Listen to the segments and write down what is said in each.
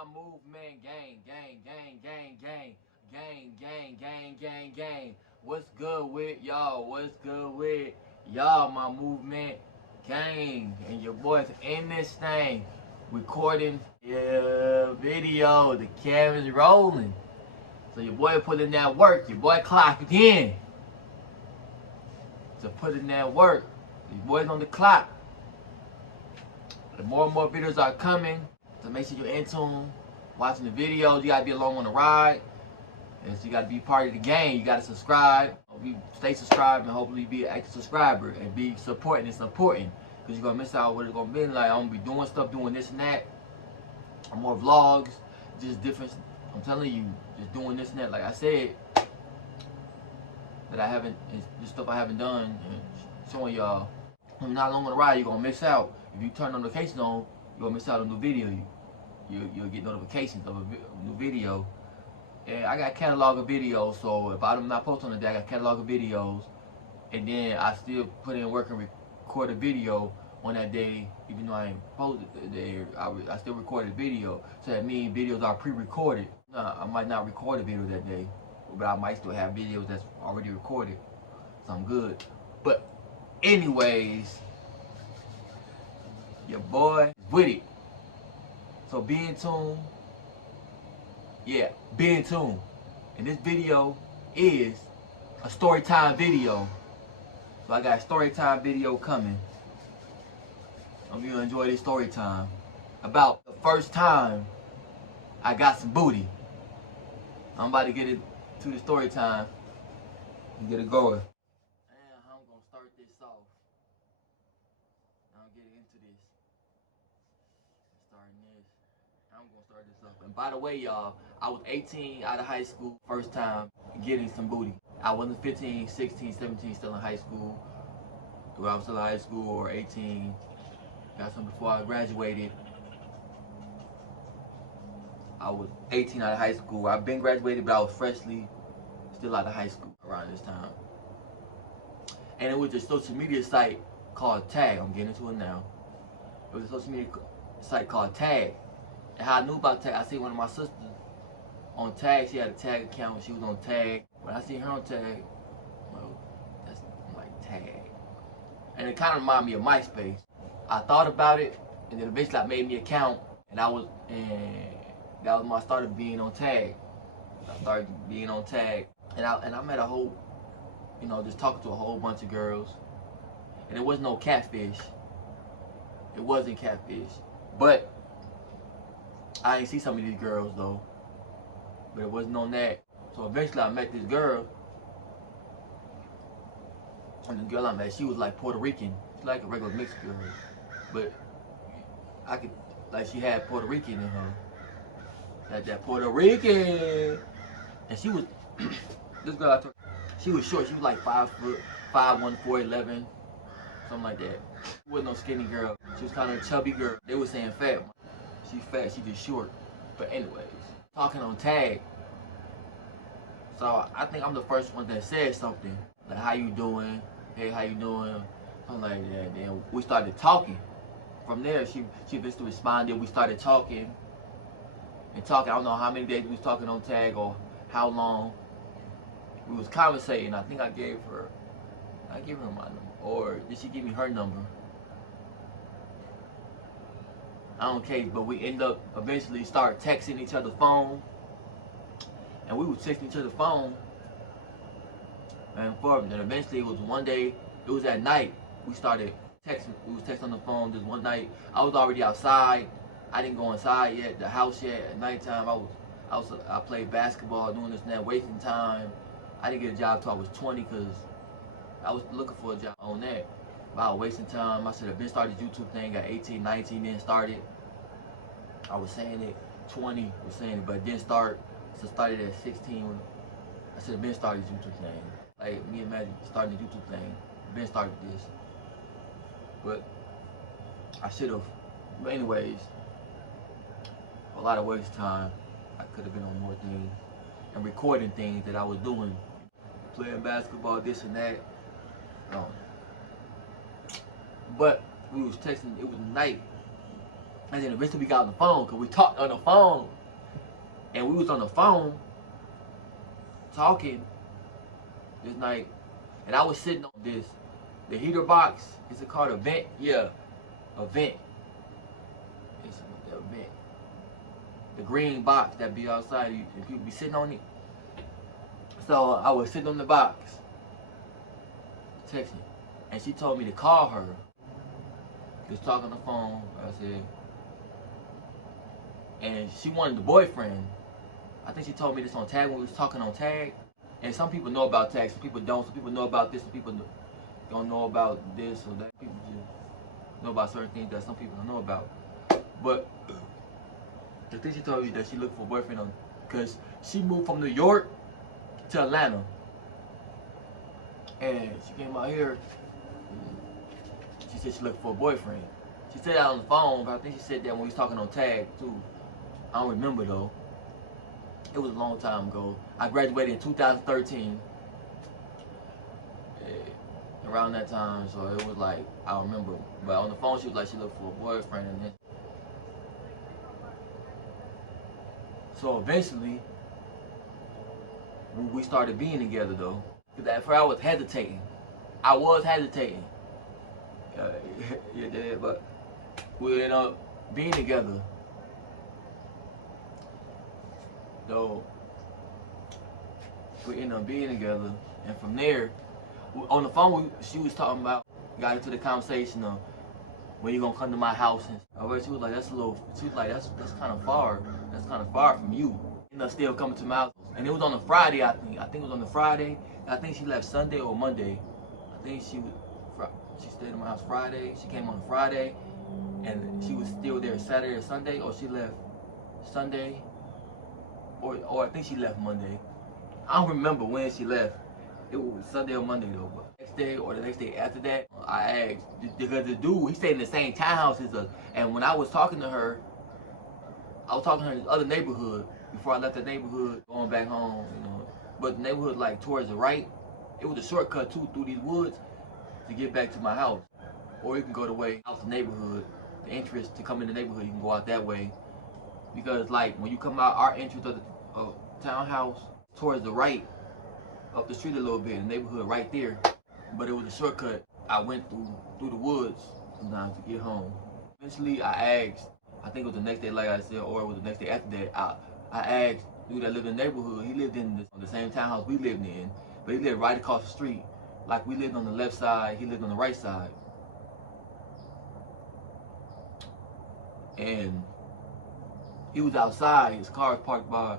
my movement, gang. What's good with y'all? What's good with y'all, my movement, gang? And your boys in this thing, recording video. The camera's rolling. So your boy put in that work. Your boy clocked in. To put in that work. Your boy's on the clock. The more and more videos are coming. So make sure you're in tune, watching the videos. You gotta be along on the ride. And so you gotta be part of the game. You gotta subscribe. Stay subscribed and hopefully be an active subscriber and be supporting. It's important because you're gonna miss out what it's gonna be like. I'm gonna be doing stuff, doing this and that. More vlogs, just different. I'm telling you, just doing this and that. Like I said, that I haven't, just stuff I haven't done and showing y'all. I'm not long on the ride. You're gonna miss out. If you turn notifications on, you're gonna miss out on a new video. You'll get notifications of a new video. And I got a catalog of videos, so if I'm not posting on the day, I got a catalog of videos. And then I still put in work and record a video on that day, even though I ain't posted there. I still recorded a video. So that means videos are pre-recorded. I might not record a video that day, but I might still have videos that's already recorded. So I'm good. But anyways, your boy is with it. So be in tune. Yeah, be in tune. And this video is a story time video. So I got a story time video coming. I'm gonna enjoy this story time about the first time I got some booty. I'm about to get it to the story time and get it going. And how I'm gonna start this off. I'll get into this. Starting this. I'm gonna start this off. And by the way, y'all, I was 18 out of high school, first time getting some booty. I wasn't 15, 16, 17, still in high school. I was still in high school or 18. Got some before I graduated. I was 18 out of high school. I've been graduated, but I was freshly still out of high school around this time. And it was a social media site called Tag. I'm getting into it now. It was a social media site called Tag. And how I knew about Tag, I see one of my sisters on Tag. She had a Tag account. She was on Tag. When I see her on Tag, well, I'm like Tag. And it kind of reminded me of MySpace. I thought about it, and then eventually I made me an account, and that was when I started being on Tag. I started being on Tag, and I met a whole, just talking to a whole bunch of girls, and it wasn't no catfish. It wasn't catfish, but I ain't see some of these girls though. But it wasn't on that. So eventually I met this girl, and the girl I met, she was like Puerto Rican. She's like a regular mixed girl, but I could, like, she had Puerto Rican in her. Like that Puerto Rican. And she was, this girl I took, she was short. She was like 5 foot, 5'1", 4'11", something like that. She wasn't no skinny girl. She was kind of a chubby girl. They were saying fat. She's fat, she just short. But anyways, talking on Tag. So I think I'm the first one that said something. Like, how you doing? Hey, how you doing? Something like that. Then we started talking. From there, she eventually responded. We started talking. And talking, I don't know how many days we was talking on Tag or how long. We was conversating. I think I gave her my number. Or did she give me her number? I don't care, but we end up eventually start texting each other's phone. And we was texting each other's phone. And eventually it was one day, it was at night, we started texting. We was texting on the phone this one night. I was already outside. I didn't go inside yet, the house yet. At nighttime, I played basketball, doing this and that, wasting time. I didn't get a job till I was 20 because I was looking for a job on that. But I was wasting time. I should have been started YouTube thing at 18, 19, then started. I was saying it, 20 was saying it, but it didn't start. So started at 16. I should have been started YouTube thing. Like me and Magic started the YouTube thing. Been started this. But I should have. But anyways, a lot of waste time. I could have been on more things and recording things that I was doing, playing basketball, this and that. But we was texting. It was night, And then eventually we got on the phone, because we talked on the phone. And we was on the phone talking this night. And I was sitting on the heater box. Is it called a vent? Yeah, a vent. It's a vent. The green box that be outside, and people be sitting on it. So I was sitting on the box, texting. And she told me to call her. Just talking on the phone, I said. And she wanted the boyfriend. I think she told me this on tag when we was talking on tag. And some people know about tag, some people don't. Some people know about this, some people don't know about this or that. People just know about certain things that some people don't know about. But the thing she told me that she looked for a boyfriend on, because she moved from New York to Atlanta. And she came out here. She said she looked for a boyfriend. She said that on the phone, but I think she said that when we was talking on tag too. I don't remember though. It was a long time ago. I graduated in 2013. Around that time, so it was like, I remember. But on the phone, she was like, she looked for a boyfriend. And then, so eventually, we started being together though. Because at first I was hesitating. Yeah, but we ended up being together. So we ended up being together, and from there, on the phone, she was talking about, got into the conversation of when you gonna come to my house, and she was like, that's kind of far. That's kind of far from you. Ended up still coming to my house, and it was on a Friday. I think it was on the Friday. I think she left Sunday or Monday. I think she stayed in my house Friday. She came on a Friday, and she was still there Saturday or Sunday, or she left Sunday. Or I think she left Monday. I don't remember when she left. It was Sunday or Monday though. But next day or the next day after that, I asked, because the dude, he stayed in the same townhouse as us. And when I was talking to her, I was talking to her in this other neighborhood before I left the neighborhood, going back home, you know. But the neighborhood like towards the right, it was a shortcut too through these woods to get back to my house. Or you can go the way out the neighborhood. The entrance to come in the neighborhood, you can go out that way. Because like when you come out our entrance of the townhouse towards the right, up the street a little bit, the neighborhood right there. But it was a shortcut I went through the woods sometimes to get home. Eventually I asked, I think it was the next day like I said, or it was the next day after that, I asked dude that lived in the neighborhood, he lived in the same townhouse we lived in, but he lived right across the street. Like we lived on the left side, he lived on the right side. And he was outside, his car was parked by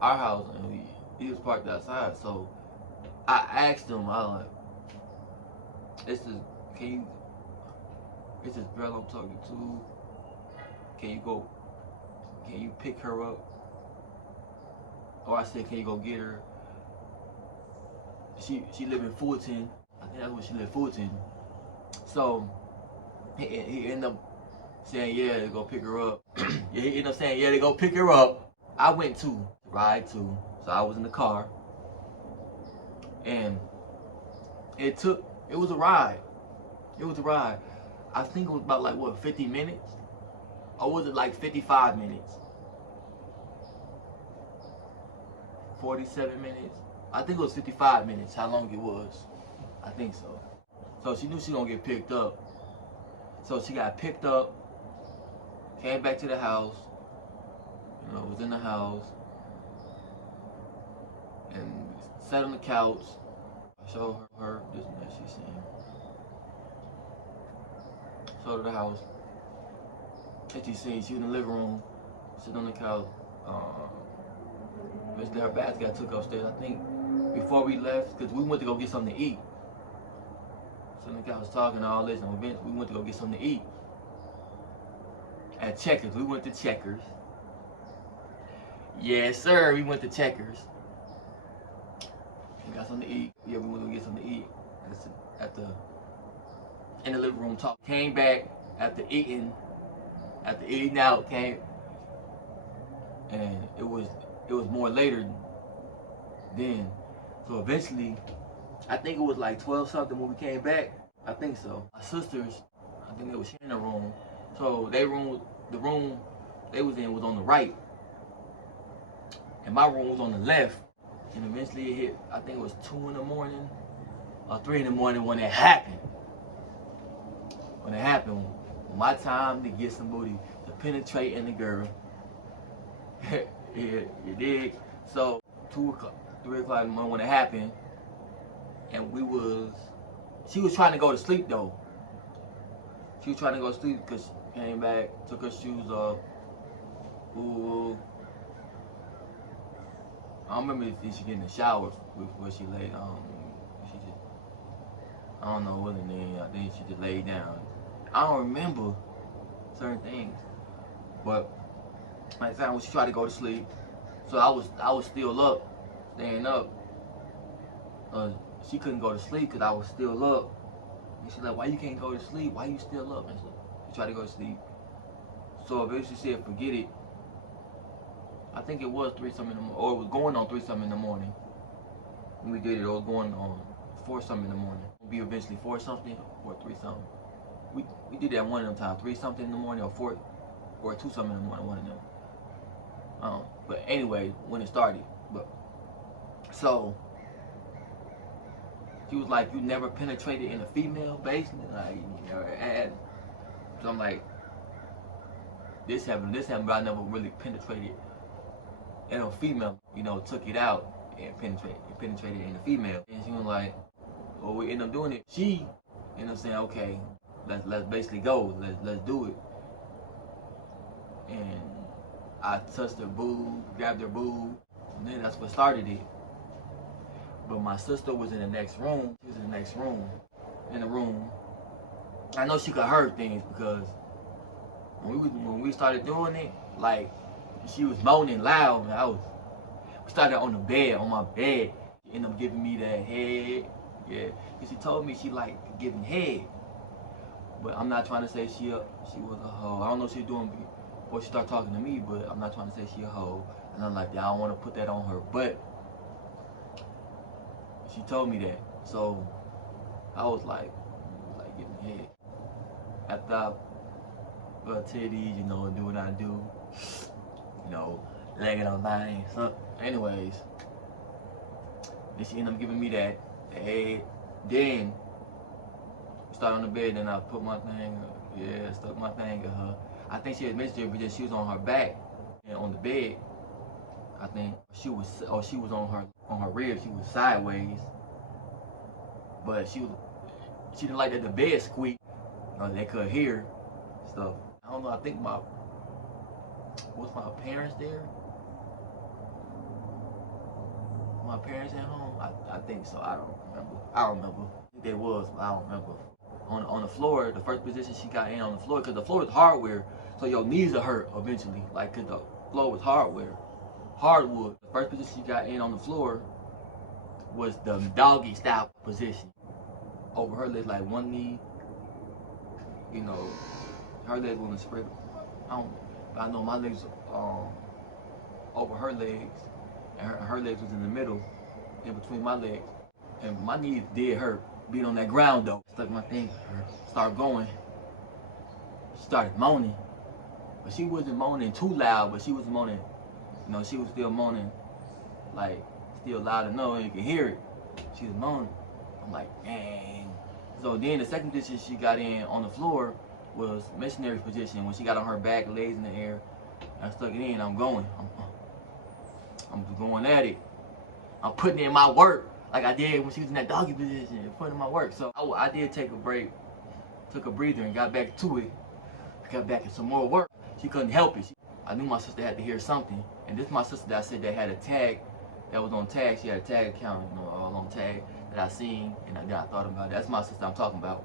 our house, and he was parked outside. So I asked him, I was like, this is girl I'm talking to, can you pick her up? Or I said, can you go get her? She lived in Fulton. I think that's where she lived, Fulton. So he ended up saying, yeah, to go pick her up. Yeah, he ended up saying, yeah, to go pick her up. I went to ride too. So I was in the car. And it was a ride. It was a ride. I think it was about like, what, 50 minutes? Or was it like 55 minutes? 47 minutes? I think it was 55 minutes, how long it was. I think so. So she knew she was gonna get picked up. So she got picked up, came back to the house, you know, was in the house, and sat on the couch. I showed her this one that she's seeing. Showed her the house. And she seen, she was in the living room, sitting on the couch. Basically her bags got took upstairs, I think, before we left, because we went to go get something to eat. So the guy was talking all this, and we went to go get something to eat. At Checkers, we went to Checkers. Yes, sir, we went to Checkers. We got something to eat. Yeah, we went to go get something to eat. In the living room talk. Came back after eating out, and it was more later then. So eventually, I think it was like 12 something when we came back. I think so. My sisters, I think they were sharing a room. So their room the room they was in was on the right, and my room was on the left. And eventually it hit, I think it was 2 in the morning or 3 in the morning when it happened. When my time to get somebody to penetrate in the girl. It did. So 2 o'clock, 3 o'clock in the morning when it happened, and she was trying to go to sleep though. She was trying to go to sleep because she came back, took her shoes off. Ooh. I don't remember if she get in the shower before she laid. I don't know what it is. I think she just laid down. I don't remember certain things, but my time when she tried to go to sleep, so I was still up, staying up. She couldn't go to sleep because I was still up. And she's like, "Why you can't go to sleep? Why you still up?" And she tried to go to sleep. So eventually she said, "Forget it." I think it was 3-something in the morning, or it was going on 3-something in the morning when we did it. It was going on 4-something in the morning. It'll be eventually 4-something or 3-something. We did that one of them times, 3-something in the morning or 4 or 2-something in the morning, one of them. But anyway, when it started, so she was like, "You never penetrated in a female, basically, like you never had." So I'm like, this happened, but I never really penetrated in a female. Took it out and penetrated in a female. And she was like, "Well, we end up doing it." She ended up saying, "Okay, let's basically go. Let's do it." And I touched her boob, grabbed her boob, and then that's what started it. But my sister was in the next room. She was in the next room. In the room. I know she could hear things because when we started doing it, like she was moaning loud. We started on the bed, on my bed. She ended up giving me that head. Yeah. And she told me she liked giving head. But I'm not trying to say she was a hoe. I don't know what she's doing before she started talking to me, but I'm not trying to say she a hoe. And I'm like, I don't want to put that on her. But she told me that. So I was like giving head. After I titties, do what I do. Leg it on mine. So anyways, then she ended up giving me that head. Then we started on the bed, and I put my thing, stuck my thing in her. I think she had mentioned it because she was on her back and on the bed. I think she was on her ribs. She was sideways, but she didn't like that the bed squeaked. They could hear stuff. I don't know. I think was my parents there? My parents at home? I think so. I don't remember. I think they was, but I don't remember. On the floor, the first position she got in on the floor, because the floor is hardware, so your knees will hurt eventually. Like, because the floor was hardwood. The first position she got in on the floor was the doggy style position. Over her legs, like one knee, her legs wasn't spread. I know my legs over her legs, and her legs was in the middle, in between my legs. And my knees did hurt, being on that ground though. Stuck my thing, started going. She started moaning, but she wasn't moaning too loud, but she was moaning, she was still moaning, like, still loud enough, you can hear it. She was moaning. I'm like, dang. So then the second position she got in on the floor was missionary position. When she got on her back, legs in the air, I stuck it in. I'm going. I'm going at it. I'm putting in my work like I did when she was in that doggy position, putting in my work. So I did take a break, took a breather, and got back to it. Got back to some more work. She couldn't help it. I knew my sister had to hear something. And this is my sister that I said that had a tag, that was on tag. She had a tag account, all on tag that I seen, and then I thought about it. That's my sister I'm talking about.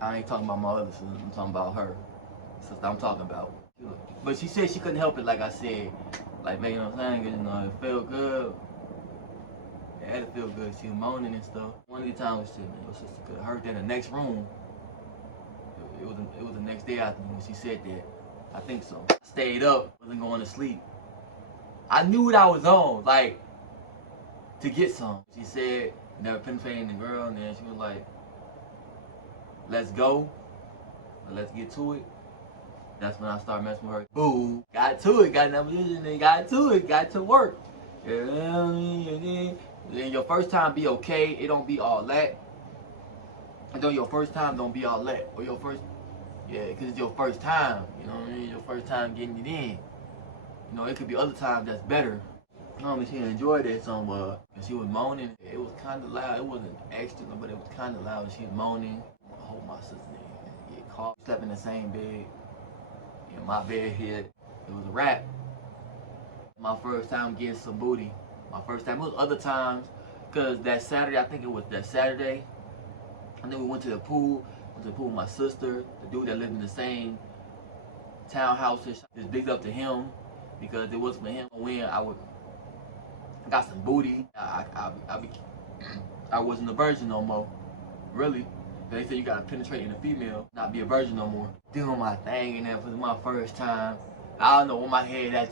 I ain't talking about my other sister, I'm talking about her. Sister I'm talking about. But she said she couldn't help it, like I said. Like, man, what I'm saying? It felt good. It had to feel good. She was moaning and stuff. One of the times she said, man, your sister could have heard that in the next room. It was the next day, I think, when she said that. I think so. I stayed up, wasn't going to sleep. I knew what I was on, like, to get some. She said, never penetrating the girl, and then she was like, let's go. But let's get to it. That's when I started messing with her. Boo. Got to it. Got nothing and got to it. Got to work. And then your first time be okay. It don't be all that. And then your first time don't be all that. Or your first, yeah, because it's your first time. You know what I mean? Your first time getting it in. You know, it could be other times that's better. She enjoyed it somewhat. And she was moaning. It was kind of loud. It wasn't extra, but it was kind of loud. She was moaning. I hope my sister didn't get caught. Slept in the same bed. In my bed here, it was a wrap. My first time getting some booty. My first time. It was other times, because that Saturday, I think it was that Saturday, and then we went to the pool. Went to the pool with my sister, the dude that lived in the same townhouse. Just big up to him, because it wasn't for him when I got some booty. I wasn't a virgin no more, really. They said you gotta penetrate in a female, not be a virgin no more. Doing my thing and that was my first time. I don't know what my head at,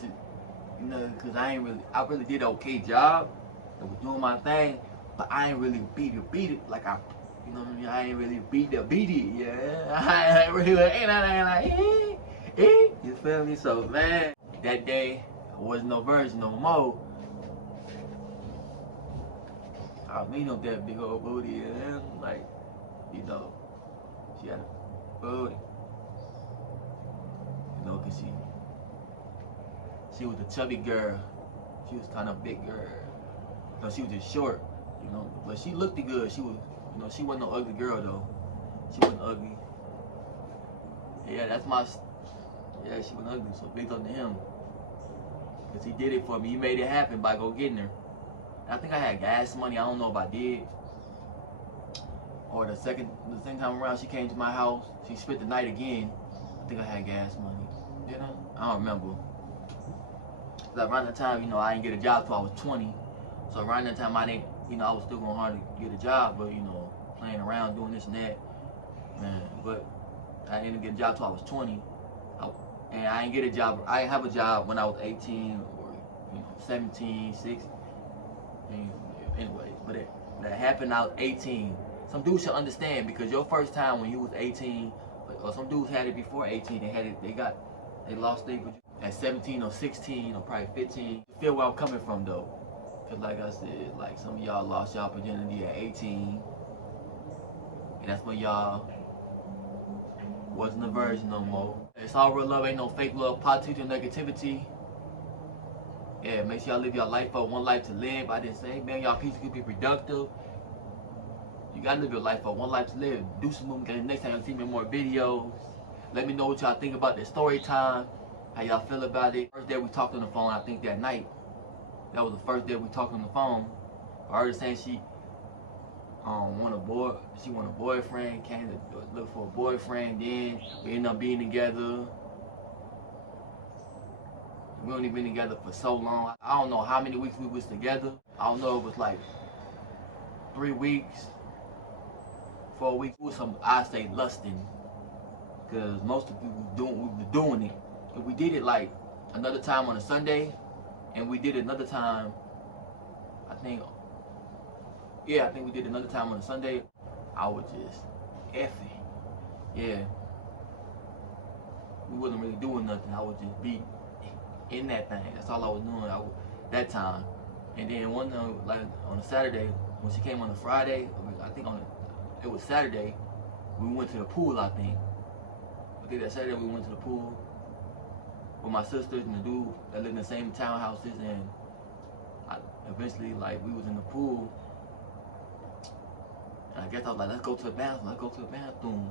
you know, cause I really did an okay job. I was doing my thing, but I ain't really beat it like you know what I mean? I ain't really beat it, yeah. I ain't really you feel me? So man, that day I wasn't no virgin no more. I mean up that big old booty and like, you know, she had a booty. You know, cause she was a chubby girl. She was kind of big girl. No, she was just short, you know. But she looked good. She was, you know, she wasn't no ugly girl though. She wasn't ugly. Yeah, she wasn't ugly. So big up to him, cause he did it for me. He made it happen by go getting her. And I think I had gas money. I don't know if I did. Or the second time around, she came to my house. She spent the night again. I think I had gas money. Did I don't remember. Cause around that time, you know, I didn't get a job till I was 20. So around that time, I didn't, you know, I was still going hard to get a job, but you know, playing around, doing this and that, man. But I didn't get a job till I was 20, and I didn't get a job. I didn't have a job when I was 18 or 17, 16. Anyways, but that happened. I was 18. Some dudes should understand, because your first time when you was 18, or some dudes had it before 18. They lost their at 17 or 16 or probably 15. You feel where I'm coming from though, because like I said, like some of y'all lost y'all virginity at 18, and that's when y'all wasn't a virgin no more. It's all real love, ain't no fake love, positivity, negativity. Yeah, make sure y'all live your life for one life to live. I didn't say, man, y'all people could be productive. You gotta live your life for one life to live. Do some movement. Next time y'all see me in more videos. Let me know what y'all think about the story time. How y'all feel about it. First day we talked on the phone, I think that night. That was the first day we talked on the phone. I heard her saying she want a boyfriend, came to look for a boyfriend, then we ended up being together. We only been together for so long. I don't know how many weeks we was together. I don't know, it was like 3 weeks, 4 weeks. It was some, I say, lusting, because most of the people we were doing it. And we did it like another time on a Sunday, and we did it another time, I think we did another time on a Sunday. I was just effing. Yeah. We wasn't really doing nothing. I would just be in that thing. That's all I was doing that time. And then one time, like on a Saturday, when she came on a Friday, I think it was Saturday, we went to the pool, I think. I think that Saturday we went to the pool with my sisters and the dude that lived in the same townhouses, and eventually, like, we was in the pool, and I guess I was like, let's go to the bathroom,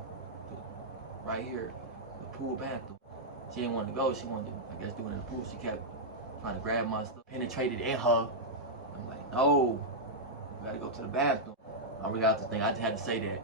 right here, the pool bathroom. She didn't want to go, she wanted to, I guess, do it in the pool. She kept trying to grab my stuff, penetrated in her. I'm like, no, we gotta go to the bathroom. I really got to think, I just had to say that.